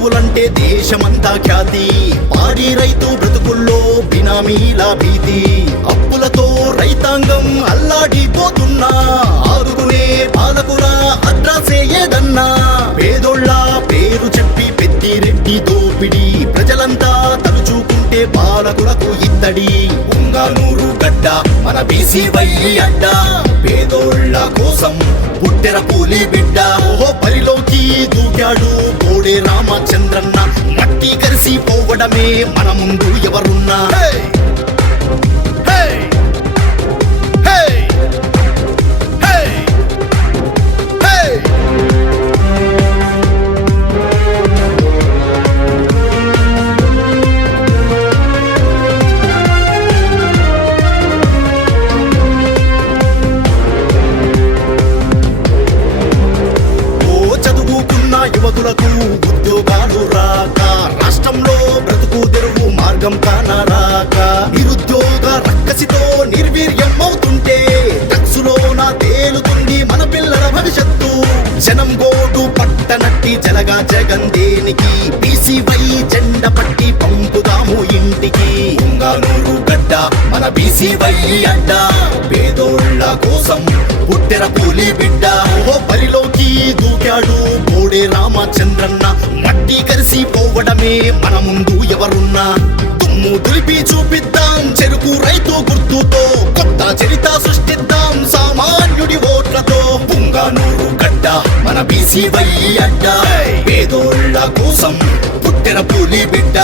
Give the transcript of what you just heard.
ఆవులంటే దేశమంతా ఖ్యాతి. పాడి రైతు బ్రతుకుల్లో బినామీల భీతి. అప్పులతో రైతాంగం అల్లాడిపోతున్నా. ఆదుకునే పాలకుల అడ్రసే ఏదన్నా. పేదోళ్ళ పేరు చెప్పి పెద్దిరెడ్డి దోపిడి. ప్రజలంతా తలుచుకుంటే పాలకులకు ఇద్దడి ఉంగానూరు గడ్డ మన బీసీవై అడ్డ. పేదోళ్ళ కోసం పుట్టెర పూలి బిడ్డ. ఓ బలిలోకి దూకాడు రామచంద్రన్న మట్టి కలిసి పోవడమే మన ముందు ఎవరున్నా. మార్గం కానరాక నిరుద్యోగ రక్కసితో నిర్వీర్యం అవుతుంటే నా తేలుతుంది మన పిల్లల భవిష్యత్తు. జనం గోడు పట్టనట్టి జలగా జగన్ దేనికి? బీసీవై జెండ పట్టి పంపుదాము ఇంటికి. ఉంగానూరు గడ్డ మన బీసీవై అడ్డ. పేదోళ్ళ కోసం పుట్టెర పూలి బిడ్డ. కలిసిపోవడమే కలిసి పోవడమే మన ముందు ఎవరున్నా. తుమ్ము దులిపి చూపిద్దాం చెరుకు రైతు గుర్తుతో. కొత్త చరిత సృష్టిద్దాం సామాన్యుడి ఓట్లతో. పుంగానూరు గడ్డ మన బీసీ వై అడ్డ. పేదోళ్ళ కోసం పుట్టిన పూలి బిడ్డ.